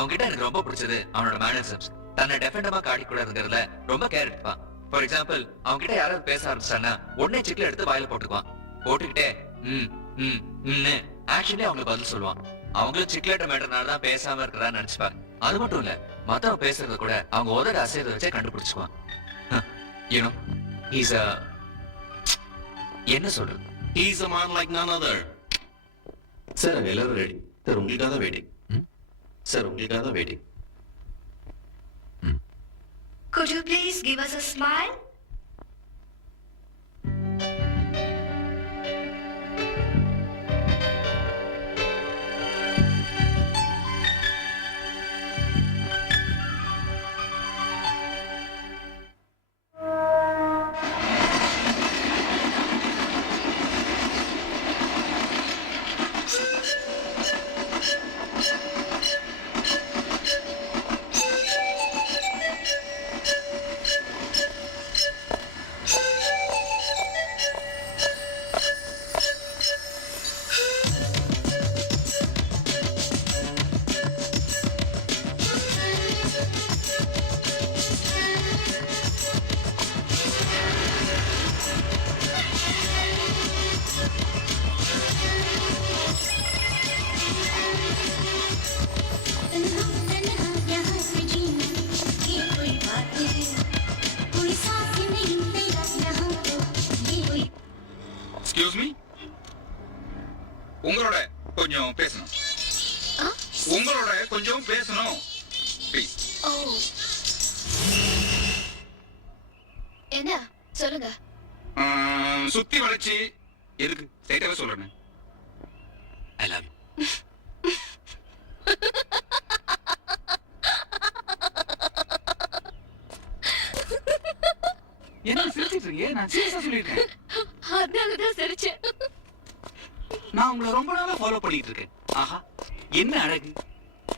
அவன்கிட்ட எனக்கு ரொம்ப பிடிச்சது அவனோட மேனரிசம்ஸ். தன்னை டெஃபெண்டமா காட்டிக்கூடாதுங்கிறதுல ரொம்ப கேர் எடுப்பான். ஃபார் எக்ஸாம்பிள், அவன்கிட்ட யாராவது பேச ஆரம்பிச்சான்னா உடனே சிக்கல எடுத்து வாயில போட்டுக்குவான். போட்டுக்கிட்டே ஆக்சுவலி அவங்களுக்கு பதில் சொல்லுவான். அவங்களும் சிக்லெட் மேட்டர்னாலதான் பேசாம இருக்கிறான்னு நினைச்சுப்பாங்க. அது மட்டும் இல்ல, மத்தவங்க பேசுறத கூட அவங்க உதட அசைறத வச்சே கண்டுபிடிச்சுக்குவான். யூனோ, ஹீஸ் a என்ன சொல்றது? He's a man like none other. Sir, அங்க எல்லாரும் ரெடி. சார், உங்களுக்காக தான் வெயிட்டிங். சார், உங்களுக்காக தான் waiting. Could you please give us a smile? Excuse me? உங்களோட கொஞ்சம் பேசணும். உங்களோட கொஞ்சம் பேசணும். Please. என்ன சொல்லுங்க? சுத்தி வளைச்சி எதுக்கு ஸ்ட்ரைட்டாவே சொல்றேன். ஐ லவ் யூ. என்ன சிரிச்சிட்டு இருக்கீங்க? நான் சீரியஸா சொல்லிட்டேன். அதனாலதான் சிரிச்சேன். நான் உங்களை ரொம்ப நாளா ஃபாலோ பண்ணிட்டு இருக்கேன். ஆஹா, என்ன அழகு!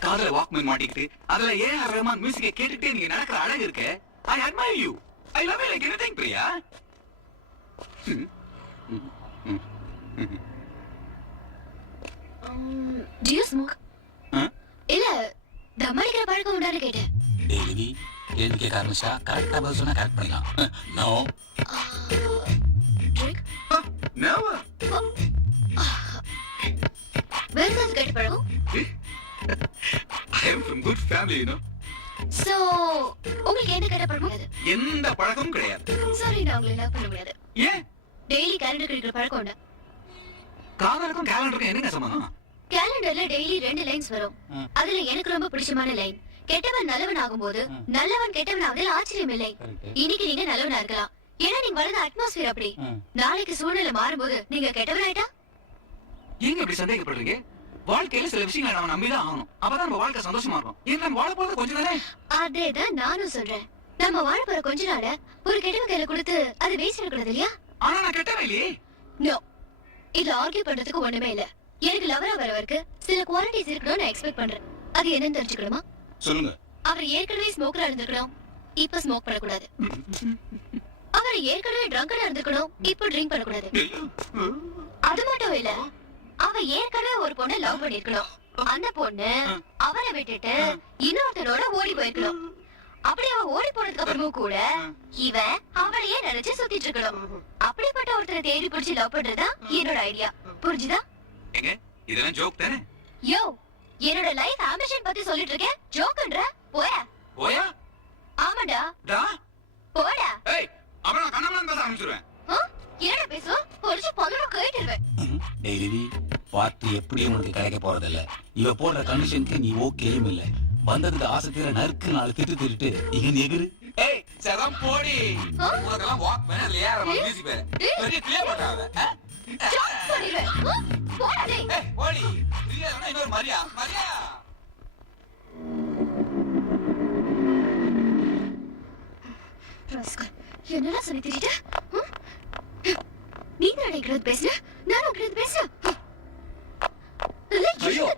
காதல வாக்மேன் மாட்டிக்கிட்டு அதுல ஏஆர் ரஹ்மான் மியூசிக்கை கேட்டுக்கிட்டே நீங்க நடக்கிற அழகு இருக்க. I admire you. I love you like anything Priya. Do you smoke? இல்ல, தம் அடிக்கிற பழக்கம் உண்டான்னு கேட்டேன். டேவி கேள்வி கேட்க ஆரம்பிச்சா கரெக்டா பதில் சொன்னா கரெக்ட் பண்ணிக்கலாம். நோ. Drink? Never. வேற ஏதாவது கேட்ட பழக்கம்? I am from good family, you know. So, உங்களுக்கு என்ன கேட்ட பழக்கம்? எந்த பழக்கமும் கிடையாது. சாரி, நான் உங்களை லவ் பண்ண முடியாது. ஏன்? டெய்லி கேலண்டர் கிடைக்கிற பழக்கம் உண்டா? காதலுக்கும் கேலண்டருக்கும் என்னங்க சம்பந்தம்? கேலண்டர்ல டெய்லி 2 லைன்ஸ் வரும். அதுல எனக்கு ரொம்ப பிடிச்சமான லைன், கெட்டவன் நல்லவன் ஆகும்போது நல்லவன் கெட்டவன் ஆவதில் ஆச்சரியம் இல்லை. இன்னைக்கு நீங்க நல்லவனா இருக்கலாம், ஏன்னா நீங்க வளர்ந்த அட்மாஸ்பியர் அப்படி. நாளைக்கு சூழ்நிலை மாறும்போது நீங்க கெட்டவன் ஆயிட்டா? ஏங்க இப்படி சந்தேகப்படுறீங்க? வாழ்க்கையில சில விஷயங்களை நம்ம நம்பிதான் ஆகணும். அப்பதான் நம்ம வாழ்க்கை சந்தோஷமா இருக்கும். ஏன் நம்ம வாழ போறது கொஞ்சம் தானே? அதேதான் நானும் சொல்றேன். நம்ம வாழ போற கொஞ்ச நாள ஒரு கெட்டவன் கையில கொடுத்து அது வேஸ்ட் ஆகக்கூடாது இல்லையா? ஆனா நான் கெட்டவன் இல்லையே. நோ, இது ஆர்கியூ பண்றதுக்கு ஒண்ணுமே இல்ல. எனக்கு லவரா வரவருக்கு சில குவாலிட்டிஸ் இருக்கணும்னு நான் எக்ஸ்பெக்ட் பண்றேன். அது என்னன்னு தெரிஞ்சுக்கணுமா? சொல்லுங்க. அவர் ஏற்கனவே ஸ்மோக்கரா இருந்திருக்கணும், இப்ப ஸ்மோக் பண்ணக்கூடாது. அவர் ஏற்கனவே ட்ரங்கரா இருந்திருக்கணும், இப்ப ட்ரிங்க் பண்ணக்கூடாது. அது மட்டும் இல்ல, அவ ஏற்கனவே ஒரு பொண்ணை லவ் பண்ணிருக்கணும், அந்த பொண்ணு அவனை விட்டுட்டு இன்னொருத்தரோட ஓடி போயிருக்கணும். அப்படி அவ ஓடி போனதுக்கு அப்புறமும் கூட இவன் அவளையே நினைச்சு சுத்திட்டு இருக்கணும். அப்படிப்பட்ட ஒருத்தரை தேடி பிடிச்சு லவ் பண்றதா என்னோட ஐடியா. புரிஞ்சுதா? எங்க இதெல்லாம் ஜோக் தானே? யோ, என்னோட லைஃப் ஆம்பிஷன் பத்தி சொல்லிட்டு இருக்கேன், ஜோக்ன்ற? போயா போயா? ஆமாடா, டா போடா. ஏய், அப்புறம் நான் கண்ணாமலாம் பேச ஆரம்பிச்சிருவேன். என்ன பேசு? பொறிச்சு பதற கேட்டுருவேன். டேவி பார்ட்டி எப்படியும் உனக்கு கிடைக்க போறதில்ல. இவ போடுற கண்டிஷனுக்கு நீ ஓகேயும் இல்ல. வந்ததுக்கு ஆசை தீர நறுக்கு 4 திட்டு திட்டு இங்க எகிரு. ஏய், சதம் போடி. உனக்கெல்லாம் வாக் பண்ண இல்ல யார மியூசிக் பேர். பெரிய கிளியர் பண்ணாத. ஜாக் பண்ணிடுவேன். போடா டேய். ஏய், போடி. இல்லன்னா இன்னொரு மரியா. மரியா. ராஸ்கல், என்னடா சொல்லி திரிட்ட? நீ தான் கிரத் பேசுற, நானும் கிரத் பேசுறேன். ஐயோ.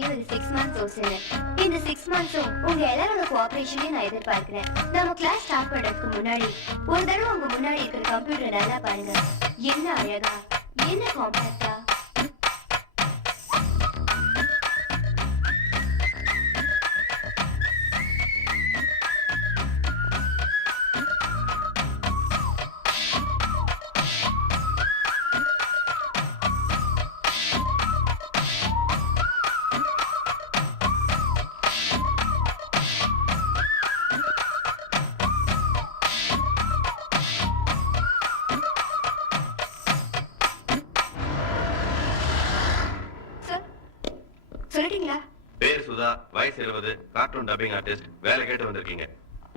தெரியும் இது 6 months கோர்ஸ்னு. இந்த 6 monthsம் உங்க எல்லாரோட கோஆபரேஷனையும் நான் எதிர்பார்க்கிறேன். நம்ம கிளாஸ் ஸ்டார்ட் பண்றதுக்கு முன்னாடி ஒரு தடவை உங்க முன்னாடி இருக்கிற கம்ப்யூட்டர் நல்லா பாருங்க. என்ன அழகா, என்ன காம்பாக்டா. சொல்லிட்டீங்களா? பேர் சுதா, வயசு 20, கார்ட்டூன் டப்பிங் ஆர்டிஸ்ட், வேலை கேட்டு வந்திருக்கீங்க.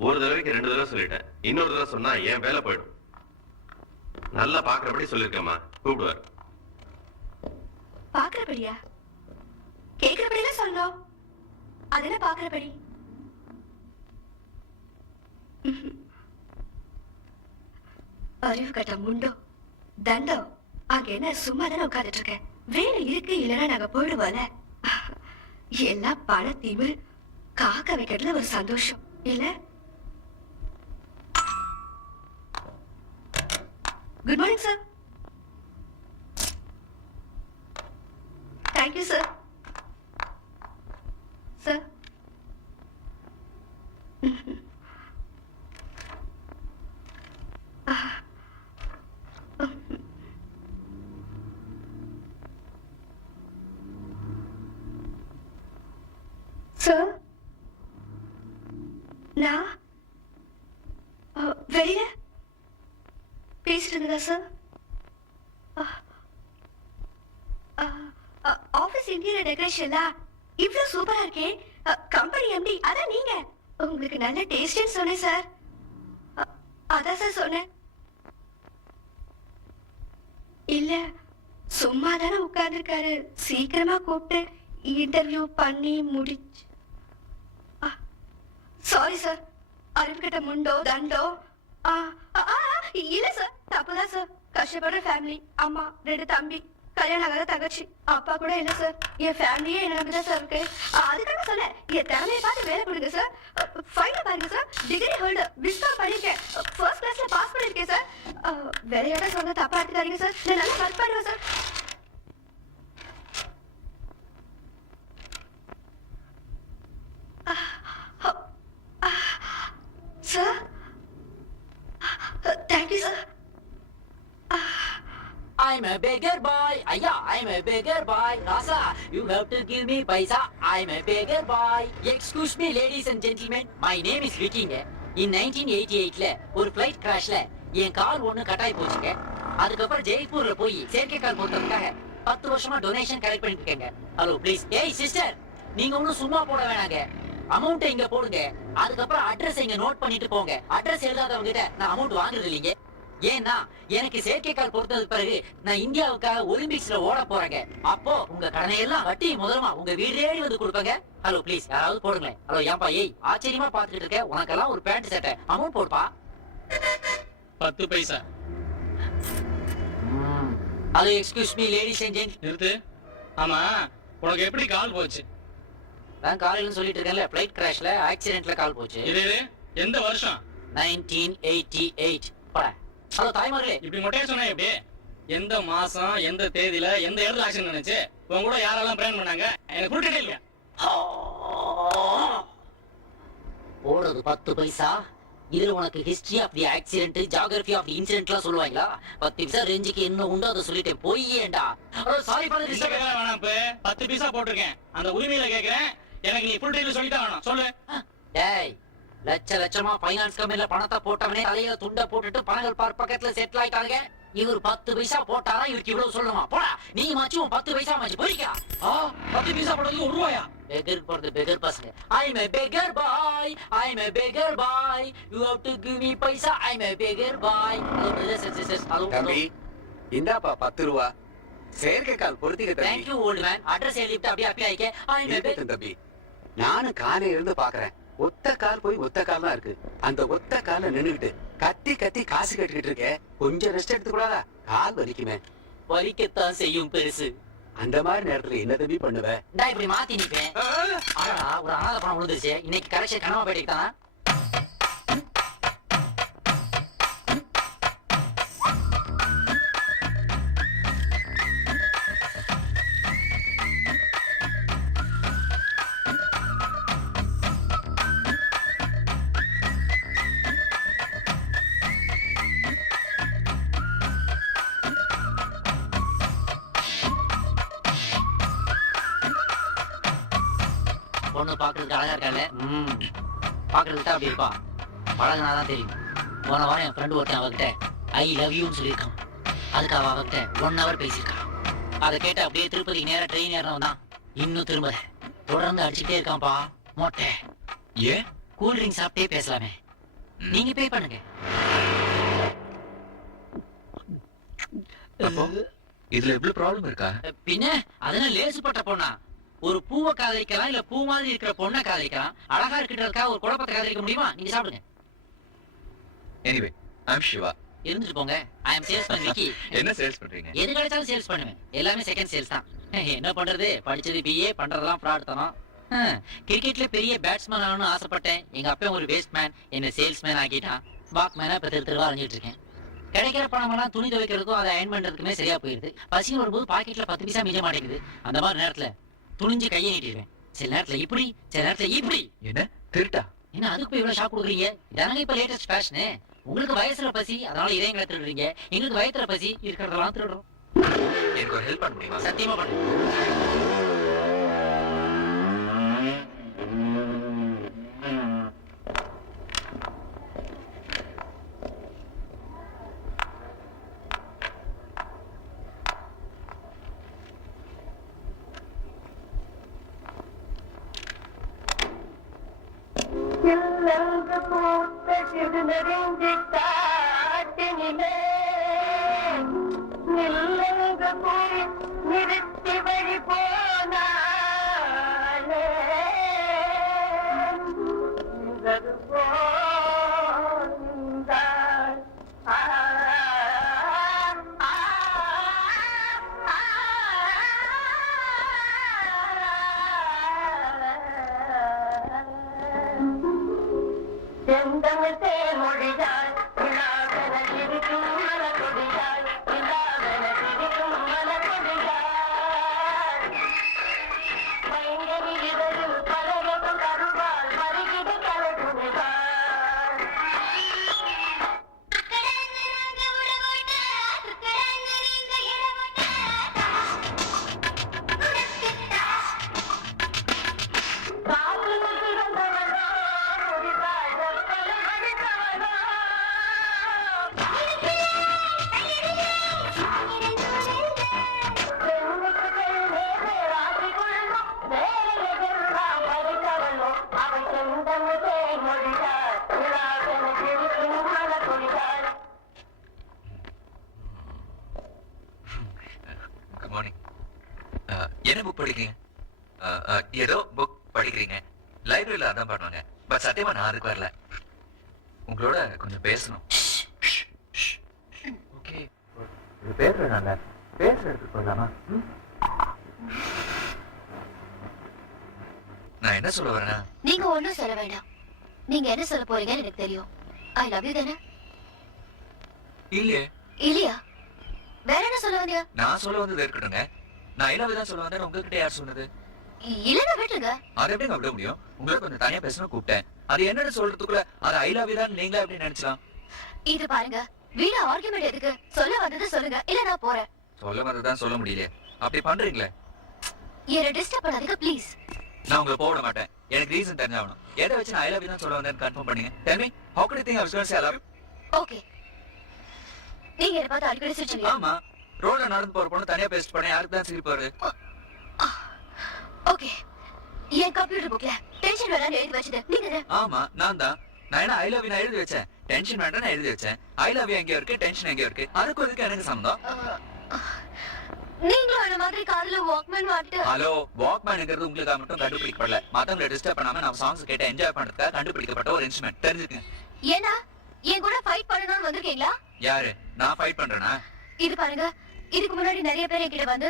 ஒரு தடவைக்கு 2 தடவை சொல்லிட்டேன். இன்னொரு தடவை சொன்னா என் வேலை போயிடும். நல்லா பாக்குறபடி சொல்லிருக்கேம்மா, கூப்பிடுவார். பாக்குறபடியா? கேக்குறபடிலாம் சொல்லணும். அது என்ன பாக்குறபடி? அறிவு கட்ட முண்டோ தண்டோ, அங்க என்ன சும்மா தானே உட்காந்துட்டு இருக்கேன். வேலை இருக்கு இல்லைன்னா நாங்க போயிடுவோம்ல. எல்லாம் பண திமிரு, காக்க வைக்கிறதுல ஒரு சந்தோஷம் இல்ல. Good morning sir. Thank you sir. Sir sir, நான் வெளியில பேசிட்டு இருந்ததா சார்? ஆபீஸ் இன்டீரியர் டெக்கரேஷன்ல இவ்வளவு சூப்பரா இருக்கே. கம்பெனி எம்டி அதான் நீங்க. உங்களுக்கு நல்ல டேஸ்ட்னு சொன்னேன் சார். அதான் சார் சொன்னேன். இல்ல சும்மா தானே உட்கார்ந்துருக்காரு. சீக்கிரமா கூப்பிட்டு இன்டர்வியூ பண்ணி முடிச்சு. Sorry sir. அறிவுகிட்ட முண்டோ தண்டோ. இல்ல சார், தப்புதான் சார். கஷ்டப்படுற ஃபேமிலி, அம்மா, 2 தம்பி, கல்யாணம் ஆகாத தங்கச்சி, அப்பா கூட இல்ல சார். என் ஃபேமிலியே என்ன நம்பிதான் சார் இருக்கு. அதுக்காக சொன்னேன், என் திறமையை பார்த்து வேலை கொடுங்க சார். ஃபைல பாருங்க சார், டிகிரி ஹோல்டர், பிஸ்காம் பண்ணிருக்கேன், ஃபர்ஸ்ட் கிளாஸ்ல பாஸ் பண்ணிருக்கேன் சார். விளையாட சொன்ன தப்பா எடுத்துக்காதீங்க சார். நான் நல்லா ஒர்க் பண்ணுவேன் sir. Sir? Thank you, sir. I'm a beggar boy. Yeah, I'm a beggar boy. Rasa, you have to give me paisa. I'm a beggar boy. Excuse me, ladies and gentlemen. My name is Viking. In 1988ல ஒரு flight crashல என் கால் ஒண்ணு கட்டாயி போச்சுங்க. அதுக்கப்புறம் ஜெய்ப்பூர்ல போய் செயற்கை கால் போட்டதுக்காக 10 வருஷமா donation collect பண்ணிட்டு இருக்கேங்க. Hello please. ஏய் சிஸ்டர், நீங்க ஒன்னும் சும்மா போட வேணாங்க. அமௌண்ட் இங்க போடுங்க. அதுக்கப்புறம் அட்ரஸ் இங்க நோட் பண்ணிட்டு போங்க. அட்ரஸ் எழுதாதவங்க கிட்ட நான் அமௌண்ட் வாங்குறது இல்லைங்க. ஏன்னா எனக்கு செயற்கைக்கால் பொறுத்தது பிறகு நான் இந்தியாவுக்காக ஒலிம்பிக்ஸ்ல ஓட போறேங்க. அப்போ உங்க கடனை எல்லாம் வட்டி முதலமா உங்க வீடு தேடி வந்து கொடுப்பேங்க. ஹலோ ப்ளீஸ், யாராவது போடுங்களேன். ஹலோ ஏன்பா, ஏய் ஆச்சரியமா பாத்துட்டு இருக்க. உனக்கெல்லாம் ஒரு பேண்ட் சட்டை அமௌண்ட் போடுப்பா. 10 paisa. Hello excuse me ladies and gent. நிறுத்து. ஆமா, உனக்கு எப்படி கால் போச்சு? நான் காலையில சொல்லிட்டு இருக்கேன்ல, ஃளைட் கிராஷ்ல ஆக்சிடென்ட்ல கால் போச்சு. இது எந்த வருஷம்? 1988. போடா. ஹலோ தாய்மார்களே, இப்படி மொட்டையா சொன்னா எப்படி? எந்த மாசம், எந்த தேதியில, எந்த இடத்துல ஆக்சிடென்ட் நடந்துச்சு? உங்க கூட யாரெல்லாம் பிளான் பண்ணாங்க? எனக்கு ஃபுல் டீடைல் இல்லையா? போடுறது 10 பைசா. இதுல உனக்கு history of the accident, geography of the இன்சிடென்ட்லாம் சொல்லுவாங்களா? 10 பைசா ரேஞ்சுக்கு என்ன உண்டோ அதை சொல்லிட்டேன். போய்யேண்டா. Sorry for the disturbance. வேணாம், இப்ப 10 பைசா போட்டிருக்கேன். அந்த உரிமையில கேக்குறேன். எனக்கு நீ ஃபுல் டீடைல் சொல்லிட்டா வேணும். சொல்லு. டேய், லட்சமா ஃபைனான்ஸ் கம்பெனில பணத்தை போட்டவனே தலையில துண்ட போட்டுட்டு பணங்கள் பக்கத்துல செட்டில் ஆயிட்டாங்க. இவர் 10 பைசா போட்டாரா இவருக்கு இவ்வளவு சொல்லணுமா? போடா, நீ மச்சும் 10 பைசா மச்சு போய்க்கா. 10 பைசா போடுறதுக்கு 1 ரூபாயா? beggar for the beggar பசங்க. I'm a beggar boy. I'm a beggar boy. You have to give me paisa. I'm a beggar boy. Hello brothers and sisters. Hello. தம்பி, இந்தாப்பா 10 ரூபா. செயற்கை கால் பொருத்திக்க தம்பி. Thank you old man. Address எழுதிட்டு அப்படியே அப்படியே ஆயிக்க. I'm a beggar தம்பி. நானும் காலையில இருந்து பாக்குறேன். ஒத்த கால் போய் ஒத்த கால் தான் இருக்கு. அந்த ஒத்த கால நின்னுகிட்டு கத்தி காசு கட்டிக்கிட்டு இருக்க. கொஞ்சம் ரெஸ்ட் எடுத்து கூடாதா? கால் வலிக்குமே. வலிக்கத்தான் செய்யும் பெருசு. அந்த மாதிரி நேரத்துல என்ன தம்பி பண்ணுவ? டா இப்படி மாத்தி நிப்பேன். ஆடா ஒரு அனாதை பணம் விழுந்துருச்சு. இன்னைக்கு கரெக்ஷன் கனவா போயிட்டு தானா? பொண்ணு பாக்குறதுக்கு அழகா இருக்கால. பாக்குறதுக்கு தான் அப்படி இருப்பான். பழகினாதான் தெரியும். போன வாரம் என் ஃப்ரெண்டு ஒருத்தன் அவகிட்ட ஐ லவ் யூன்னு சொல்லியிருக்கான். அதுக்கு அவகிட்ட 1 hour பேசியிருக்கான். அதை கேட்டு அப்படியே திருப்பதிக்கு நேரா ட்ரெயின் ஏறணும் தான். இன்னும் திரும்பல. தொடர்ந்து அடிச்சுட்டே இருக்கான்ப்பா மொட்டை. ஏன் கூல் ட்ரிங்க் சாப்பிட்டே பேசலாமே. நீங்க பே பண்ணுங்க. அப்போ இதுல எவ்வளவு ப்ராப்ளம் இருக்கா? பின்ன அதெல்லாம் லேசுப்பட்ட பொண்ணா? ஒரு பூவை காதலிக்கலாம், இல்ல பூ மாதிரி இருக்கிற பொண்ணை காதலிக்கலாம். அழகா இருக்கிறதுக்காக ஒரு குழப்பத்தை காதலிக்க முடியுமா? நீங்க சாப்பிடுங்க. Anyway I'm Shiva. இருந்துட்டு போங்க. I am salesman Vicky. என்ன சேல்ஸ் பண்றீங்க? எது கிடைச்சாலும் சேல்ஸ் பண்ணுவேன். எல்லாமே செகண்ட் சேல்ஸ் தான். என்ன பண்றது, படிச்சது பிஏ, பண்றதெல்லாம் ஃப்ராட் தானோ. கிரிக்கெட்ல பெரிய பேட்ஸ்மேன் ஆகணும்னு ஆசைப்பட்டேன். எங்க அப்பா ஒரு வேஸ்ட் மேன், என்ன சேல்ஸ்மேன் ஆக்கிட்டான். பாக்மேனா இப்ப தெருவா அரைஞ்சிட்டு இருக்கேன். கிடைக்கிற பணமெல்லாம் துணி துவைக்கிறதுக்கும் அதை அயன் பண்றதுக்குமே சரியா போயிருது. பசி வரும்போது பாக்கெட்ல 10 பைசா மிஞ்ச மாட்டேங்குது. அந்த மாதிரி நேரத்துல துணிஞ்சு கையை நீட்டிடுவேன். சில நேரத்துல இப்படி, சில நேரத்துல இப்படி. என்ன திருட்டா? என்ன அதுக்கு போய் இவ்வளவு ஷாக் கொடுக்குறீங்க? இதானங்க இப்ப லேட்டஸ்ட் ஃபேஷனு. உங்களுக்கு வயசுல பசி, அதனால இதயங்களை திருடுறீங்க. எங்களுக்கு வயசுல பசி, இருக்கிறதெல்லாம் திருடுறோம். எனக்கு ஒரு ஹெல்ப் பண்ண முடியுமா? சத்தியமா பண்ணு. நிறுத்தி வழி போனாலே செந்தமிழ்த்தே மொழியாய் இல்லாதன இருக்கும் மலர்கொடியாய் இல்லாதன இருக்கும் மலர்கொடியாய் பைங்கனி இதழில் பலரகம் கருவால் மறுகிட கலகுனிவாய் குட் மார்னிங். என்ன புக் படிக்கிறீங்க? ஏதோ புக் படிக்கிறீங்க. லைப்ரரியில அதான் பண்ணுவாங்க. பட் சத்தியமா நான் அதுக்கு வரல. உங்களோட கொஞ்சம் பேசணும். ஓகே, இது பேசுறதுனால பேசுறதுக்கு போகலாமா? நான் என்ன சொல்ல வரேன்னா, நீங்க ஒண்ணும் சொல்ல வேண்டாம். நீங்க என்ன சொல்ல போறீங்கன்னு எனக்கு தெரியும். ஐ லவ் யூ தானே? இல்லையே. இல்லையா? வேற என்ன சொல்ல வந்தியா? நான் சொல்ல வந்தது இருக்கட்டுங்க. நான் ஐ லவ் யூ தான் சொல்ல வந்தேன். உங்ககிட்ட யார் சொன்னது? இல்லன்னா விட்டுருங்க. அது எப்படிங்க விட முடியும்? உங்களுக்கு கொஞ்சம் தனியா பேசணும் கூப்பிட்டேன். அது என்னன்னு சொல்றதுக்குள்ள அது ஐ லவ் யூ தான் நீங்களே எப்படி நினைச்சலாம்? இது பாருங்க, வீணா ஆர்குமெண்ட் எதுக்கு? சொல்ல வந்தது சொல்லுங்க, இல்ல நான் போறேன். சொல்ல வந்ததுதான் சொல்ல முடியல. அப்படி பண்றீங்களே. என்ன டிஸ்டர்ப் பண்ணாதீங்க ப்ளீஸ். நான் உங்களை போட மாட்டேன். எனக்கு ரீசன் தெரிஞ்சாகணும். எதை வச்சு நான் ஐ லவ் யூ தான் சொல்ல வந்தேன்னு கன்ஃபார்ம் பண்ணுங்க. Tell me, how could you think I was going to say I love you? Okay. நீங்க என்ன பார்த்து அடிக்கடி சிரிச்சீங்க. ஆமா, ரோட்ல நடந்து போற பொண்ணு தனியா பேசிட்டு போனேன். யாருக்கு தான் சிரிப்பு வருது? ஓகே. என் கம்ப்யூட்டர் புக்ல டென்ஷன் வேணாம்னு எழுதி வச்சது நீங்க. ஆமா, நான் தான். நான் என்ன ஐ லவ் யூ நான் எழுதி வச்சேன். டென்ஷன் வேண்டாம் நான் எழுதி வச்சேன். ஐ லவ் யூ எங்க இருக்கு, டென்ஷன் எங்க இருக்கு? அதுக்கு இதுக்கு எனக்கு சம்பந்தம். நீங்களும் அந்த மாதிரி காதுல வாக்மேன் மாட்டு. ஹலோ, வாக்மேன்ங்கிறது உங்களுக்காக மட்டும் கண்டுபிடிக்கப்படல. மத்தவங்களை டிஸ்டர்ப் பண்ணாம நம்ம சாங்ஸ் கேட்டு என்ஜாய் பண்றதுக்காக கண்டுபிடிக்கப்பட்ட ஒரு இன்ஸ்ட்ருமெண்ட். தெரிஞ்சுக்கங்க. ஏன்னா என் கூட ஃபைட் பண்ணணும்னு வந்திருக்கீங்களா? யாரு? நான் ஃபைட் பண்றேனா? இது பாருங்க, இதுக்கு முன்னாடி நிறைய பேர் என்கிட்ட வந்து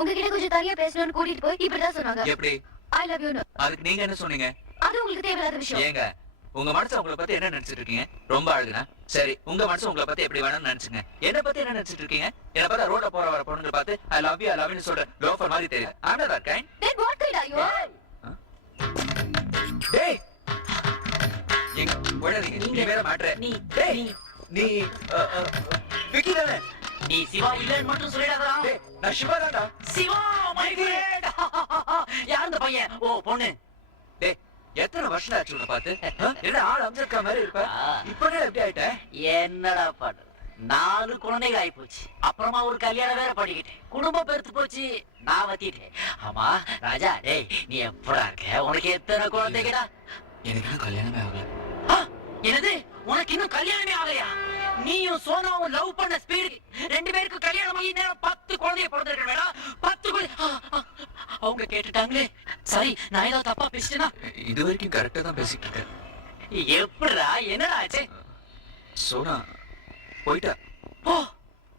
உங்ககிட்ட கொஞ்சம் தனியா பேசணும்னு கூட்டிட்டு போய் இப்படிதான் சொன்னாங்க. எப்படி? ஐ லவ் யூ. அதுக்கு நீங்க என்ன சொன்னீங்க? அது உங்களுக்கு தேவையில்லாத விஷயம். ஏங்க உங்க மனசு உங்களை பத்தி என்ன நினைச்சிட்டு இருக்கீங்க? ரொம்ப அழகுனா சரி, உங்க மனசு உங்களை பத்தி எப்படி வேணும்னு நினைச்சுங்க. என்ன பத்தி என்ன நினைச்சிட்டு இருக்கீங்க? என்ன பார்த்தா ரோட்ல போற வர பொண்ணுங்க பார்த்து ஐ லவ் யூ சொல்ற லோஃபர் மாதிரி தெரியுது. I'm not that kind. Then what kind are you? டேய் எங்க ஓடாதீங்க. நீ வேற மாட்ற. டேய் நீ விக்கி தானே? நீ சிவா இல்லன்னு மட்டும் சொல்லிடாதடா. டேய் நான் சிவா தான்டா. Shiva my friend. யார் இந்த பையன்? ஓ பொண்ணு. டேய் எத்தனை வருஷம் ஆச்சு உன்னை பார்த்து? என்ன ஆள் அம்சக்கா மாதிரி இருப்ப? இப்பவே எப்படி ஆயிட்ட? என்னடா பாடு, 4 குழந்தைகள் ஆயி போச்சு. அப்புறமா ஒரு கல்யாணம் வேற பண்ணிக்கிட்டேன். குடும்பம் பெருத்து போச்சு, நான் வத்திட்டேன். ஆமா ராஜா, டேய் நீ எப்படா இருக்க? உனக்கு எத்தனை குழந்தைங்கடா? எனக்கு இன்னும் கல்யாணமே ஆகல. என்னது, உனக்கு இன்னும் கல்யாணமே ஆகலையா? நீயும் சோனாவும் லவ் பண்ண ஸ்பீடு 2 பேருக்கு கல்யாணம் ஆகி நேரம் 10 குழந்தைய பிறந்திருக்க வேணா? 10 குழந்தை அவங்க கேட்டுட்டாங்களே. சரி, நான் ஏதாவது தப்பா பேசிட்டேனா? இது வரைக்கும் கரெக்டா தான் பேசிட்டு இருக்கேன். எப்படிடா, என்னடா ஆச்சு? சோனா போயிட்டா. ஓ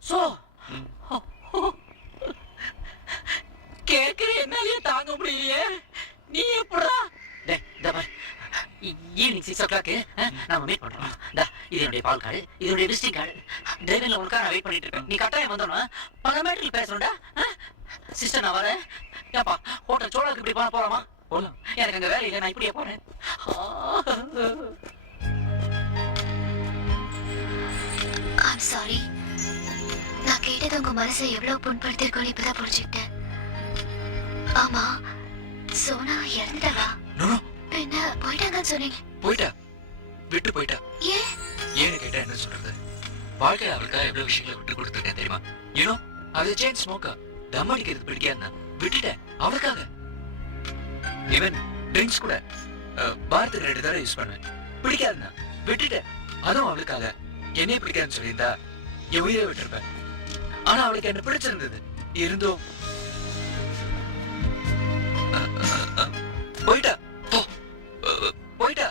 சோ கேக்குற என்னாலயே தாங்க முடியலையே. நீ எப்படா? டேய் இந்த பாரு, ஈவினிங் 6 o'clock நாம மீட் பண்றோம். இது என்னுடைய பால் கார்டு, இது என்னுடைய விசிட்டிங் கார்டு. டிரைவிங்ல உனக்காக நான் வெயிட் பண்ணிட்டு இருக்கேன். நீ கட்டாயம் வந்துடணும். பல மேட்டரில் பேசணும்டா. சிஸ்டர் நான் வரேன். ஏப்பா ஹோட்டல் சோழாக்கு இப்படி பண்ண போறோமா? போலாம். எனக்கு அங்க வேலை இல்லை, நான் இப்படியே போறேன். I'm sorry. நான் கேட்டது உங்க மனசை எவ்வளவு புண்படுத்திருக்கோன்னு இப்பதான் புரிஞ்சுக்கிட்டேன். ஆமா, சோனா இறந்துட்டவா? என்ன போயிட்டாங்கன்னு சொன்னீங்க? போயிட்டா, விட்டு போயிட்டா. ஏன்? ஏன்னு கேட்டா என்ன சொல்றது? வாழ்க்கையில அவளுக்காக எவ்வளவு விஷயங்களை விட்டு கொடுத்துருக்கேன் தெரியுமா? யூனோ அது செயின் ஸ்மோக்கா, தம் அடிக்கிறது பிடிக்காதுன்னா விட்டுட்டேன் அவளுக்காக. ஈவன் ட்ரிங்க்ஸ் கூட வாரத்துக்கு 2 தடவை யூஸ் பண்ணுவேன். பிடிக்காதுன்னா விட்டுட்டேன். அதுவும் அவளுக்காக. என்னையே பிடிக்காதுன்னு சொல்லியிருந்தா என் உயிரை விட்டுருப்பேன். ஆனா அவளுக்கு என்ன பிடிச்சிருந்தது இருந்தும் போயிட்டா. போயிட்டா.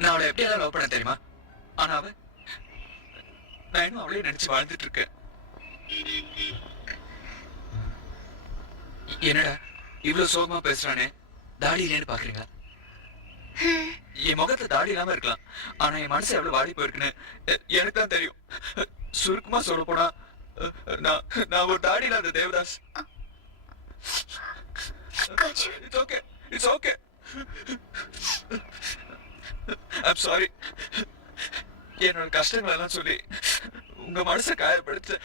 நான் அவளை எப்படி எல்லாம் லவ் பண்ண தெரியுமா? ஆனா அவ நான் இன்னும் அவளையே நினைச்சு வாழ்ந்துட்டு இருக்கேன். என்னடா இவ்வளவு சோகமா பேசுறானே? தாடி இல்லைன்னு பாக்குறீங்களா? என் முகத்துல தாடி இல்லாம இருக்கலாம், ஆனா என் மனசு எவ்வளவு வாடி போயிருக்குன்னு எனக்கு தான் தெரியும். சுருக்கமா சொல்ல போனா நான் ஒரு தாடி இல்லாத Devadas. It's okay. It's okay. I'm sorry. என்னோட கஷ்டங்கள் எல்லாம் சொல்லி உங்க மனசை காயப்படுத்த.